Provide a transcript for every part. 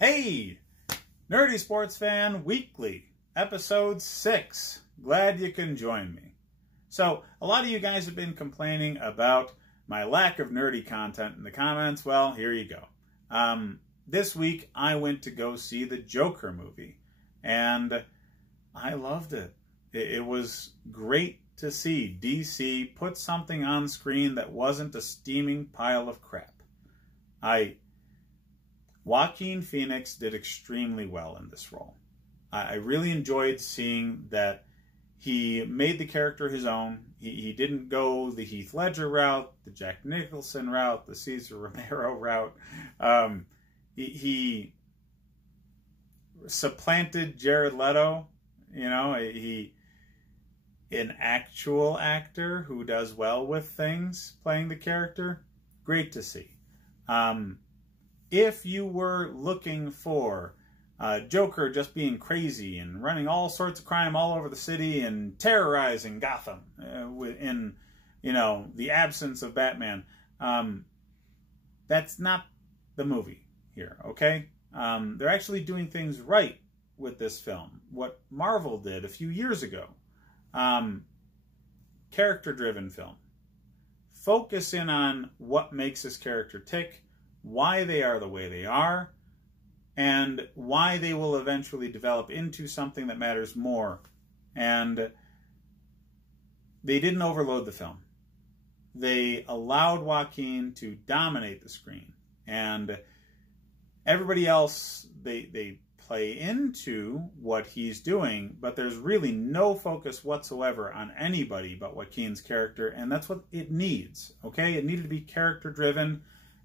Hey, Nerdy Sports Fan Weekly, episode 6. Glad you can join me. So, a lot of you guys have been complaining about my lack of nerdy content in the comments. Well, here you go. This week, I went to go see the Joker movie, and I loved it. It was great to see DC put something on screen that wasn't a steaming pile of crap. Joaquin Phoenix did extremely well in this role. I really enjoyed seeing that he made the character his own. He didn't go the Heath Ledger route, the Jack Nicholson route, the Cesar Romero route. He supplanted Jared Leto. You know, an actual actor who does well with things playing the character. Great to see. If you were looking for Joker just being crazy and running all sorts of crime all over the city and terrorizing Gotham in, the absence of Batman, that's not the movie here, okay? They're actually doing things right with this film. What Marvel did a few years ago, character-driven film. Focus in on what makes this character tick, why they are the way they are, and why they will eventually develop into something that matters more. And they didn't overload the film. They allowed Joaquin to dominate the screen. And everybody else, they play into what he's doing, but there's really no focus whatsoever on anybody but Joaquin's character, and that's what it needs, okay? It needed to be character-driven,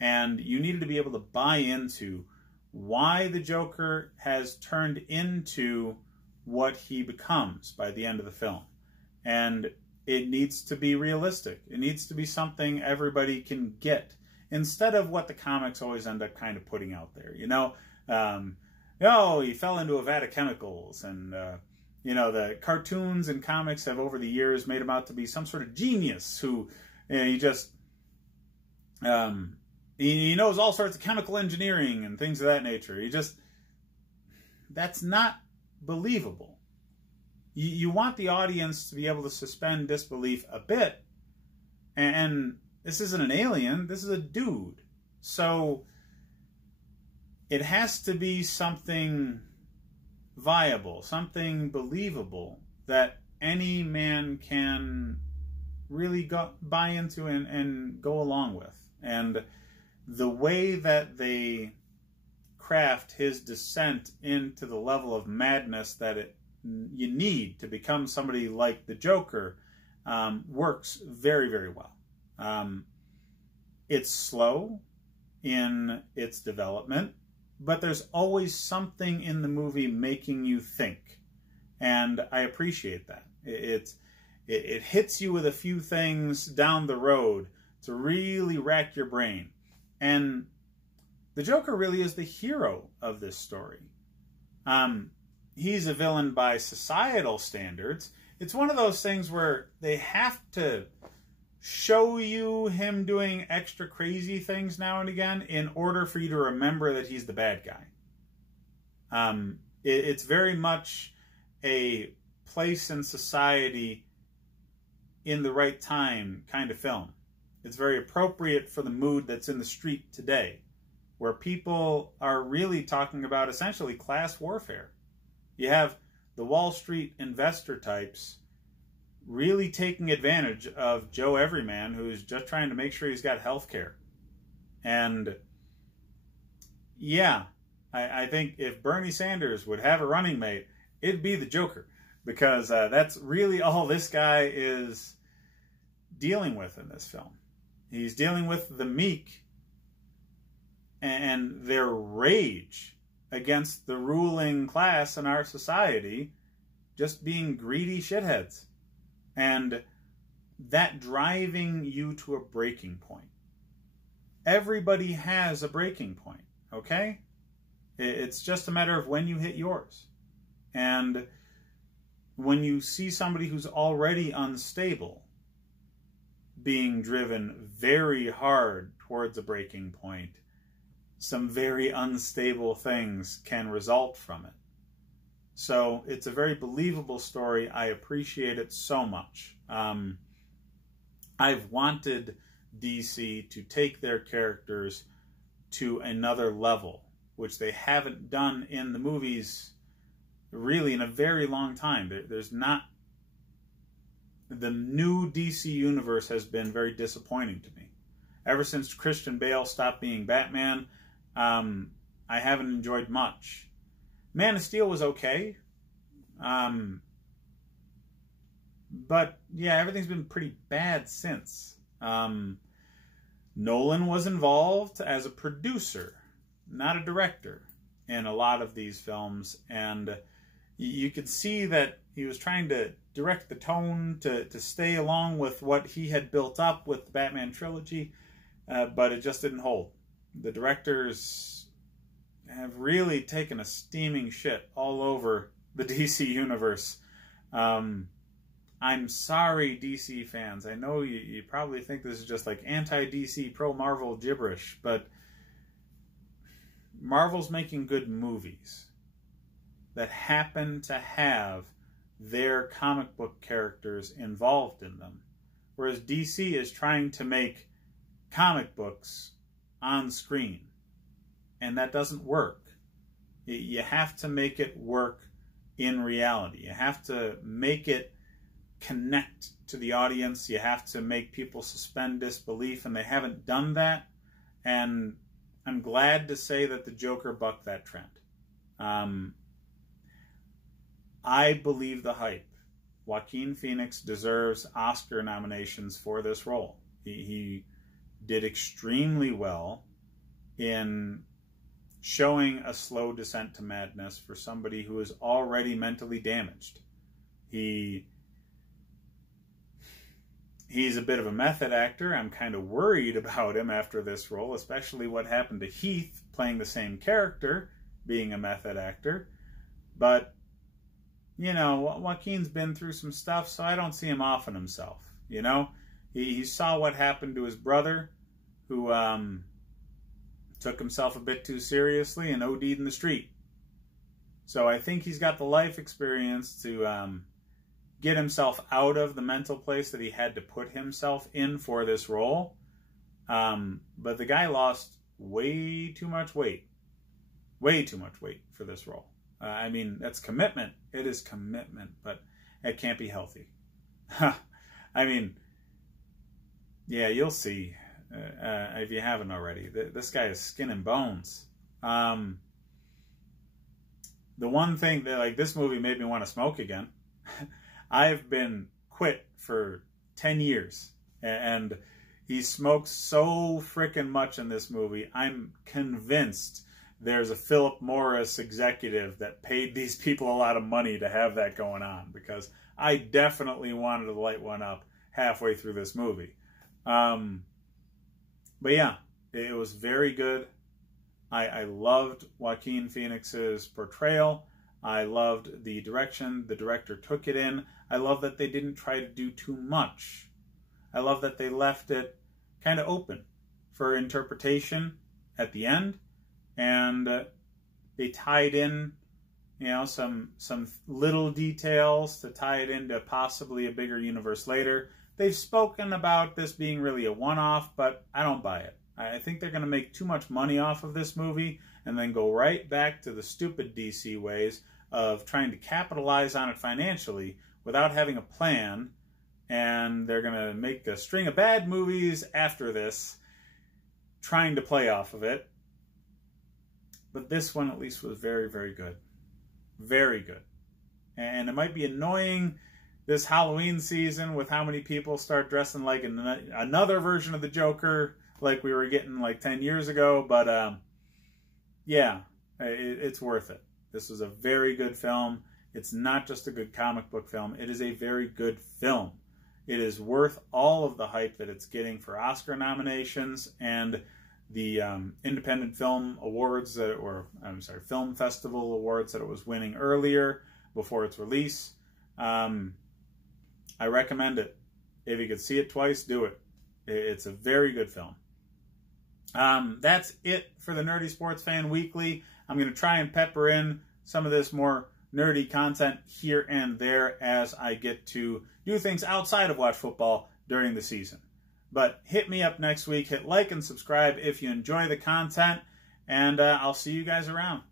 and you needed to be able to buy into why the Joker has turned into what he becomes by the end of the film. And it needs to be realistic. It needs to be something everybody can get, instead of what the comics always end up kind of putting out there. He fell into a vat of chemicals, and the cartoons and comics have over the years made him out to be some sort of genius who he knows all sorts of chemical engineering and things of that nature. That's not believable. You want the audience to be able to suspend disbelief a bit. And this isn't an alien, this is a dude. So it has to be something viable, something believable that any man can really buy into and go along with. And the way that they craft his descent into the level of madness that you need to become somebody like the Joker works very, very well. It's slow in its development, but there's always something in the movie making you think, and I appreciate that. It hits you with a few things down the road to really rack your brain. And the Joker really is the hero of this story. He's a villain by societal standards. It's one of those things where they have to show you him doing extra crazy things now and again in order for you to remember that he's the bad guy. It's very much a place in society in the right time kind of film. It's very appropriate for the mood that's in the street today, where people are really talking about essentially class warfare. You have the Wall Street investor types really taking advantage of Joe Everyman, who's just trying to make sure he's got health care. And yeah, I think if Bernie Sanders would have a running mate, it'd be the Joker, because that's really all this guy is dealing with in this film. He's dealing with the meek and their rage against the ruling class in our society just being greedy shitheads. And that driving you to a breaking point. Everybody has a breaking point, okay? It's just a matter of when you hit yours. And when you see somebody who's already unstable being driven very hard towards a breaking point, some very unstable things can result from it. So it's a very believable story. I appreciate it so much. I've wanted DC to take their characters to another level, which they haven't done in the movies really in a very long time. There's not... The new DC universe has been very disappointing to me. Ever since Christian Bale stopped being Batman, I haven't enjoyed much. Man of Steel was okay. But yeah, everything's been pretty bad since. Nolan was involved as a producer, not a director, in a lot of these films, and you could see that he was trying to direct the tone to stay along with what he had built up with the Batman trilogy, but it just didn't hold. The directors have really taken a steaming shit all over the DC universe. I'm sorry, DC fans. I know you probably think this is just like anti-DC, pro-Marvel gibberish, but Marvel's making good movies that happen to have their comic book characters involved in them, whereas DC is trying to make comic books on screen, and that doesn't work. You have to make it work in reality. You have to make it connect to the audience. You have to make people suspend disbelief, and they haven't done that. And I'm glad to say that the Joker bucked that trend. I believe the hype. Joaquin Phoenix deserves Oscar nominations for this role. He did extremely well in showing a slow descent to madness for somebody who is already mentally damaged. He's a bit of a method actor. I'm kind of worried about him after this role, especially what happened to Heath playing the same character, being a method actor. But, you know, Joaquin's been through some stuff, so I don't see him off on himself. You know, he saw what happened to his brother, who took himself a bit too seriously and OD'd in the street. So I think he's got the life experience to get himself out of the mental place that he had to put himself in for this role. But the guy lost way too much weight. Way too much weight for this role. I mean, that's commitment. It is commitment, but it can't be healthy. I mean, yeah, you'll see if you haven't already. This guy is skin and bones. The one thing that, like, this movie made me want to smoke again. I've been quit for 10 years, and he smokes so freaking much in this movie. I'm convinced there's a Philip Morris executive that paid these people a lot of money to have that going on, because I definitely wanted to light one up halfway through this movie. But yeah, it was very good. I loved Joaquin Phoenix's portrayal. I loved the direction the director took it in. I love that they didn't try to do too much. I love that they left it kind of open for interpretation at the end. And they tied in, you know, some little details to tie it into possibly a bigger universe later. They've spoken about this being really a one-off, but I don't buy it. I think they're going to make too much money off of this movie and then go right back to the stupid DC ways of trying to capitalize on it financially without having a plan. And they're going to make a string of bad movies after this, trying to play off of it. But this one at least was very, very good. Very good. And it might be annoying this Halloween season with how many people start dressing like another version of the Joker like we were getting like 10 years ago. But yeah, it's worth it. This was a very good film. It's not just a good comic book film. It is a very good film. It is worth all of the hype that it's getting for Oscar nominations and the Independent Film Awards, Film Festival Awards that it was winning earlier before its release. I recommend it. If you could see it twice, do it. It's a very good film. That's it for the Nerdy Sports Fan Weekly. I'm going to try and pepper in some of this more nerdy content here and there as I get to do things outside of watch football during the season. But hit me up next week. Hit like and subscribe if you enjoy the content, and I'll see you guys around.